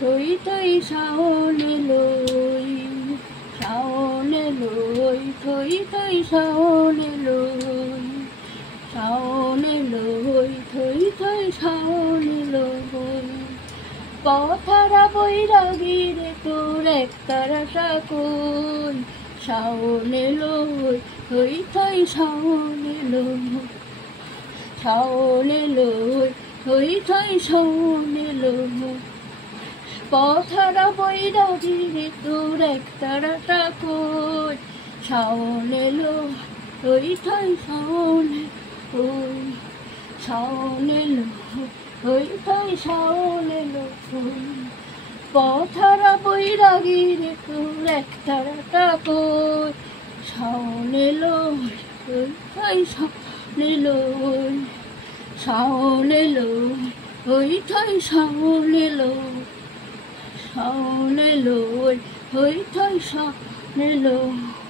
থই থই শাওনে লই, শাওনে লই, থই থই শাওনে লই, শাওনে লই, থই থই শাওনে লই। পথারা বৈরাগীরে তোর একতারা সাকুন, শাওনে লই, থই থই শাওনে লই, শাওনে লই, থই থই শাওনে লই। পথারা বৈরাগীরে তোর একতারা সাকুন, শাওনে লই, থই থই শাওনে লই, শাওনে লই, থই থই শাওনে লই। পথারা বৈরাগীরে তোর একতারা সাকুন, শাওনে লই, থই থই শাওনে লই, শাওনে লই, থই থই শাওনে লই, শাওনে লই, থই থই শাওনে লই।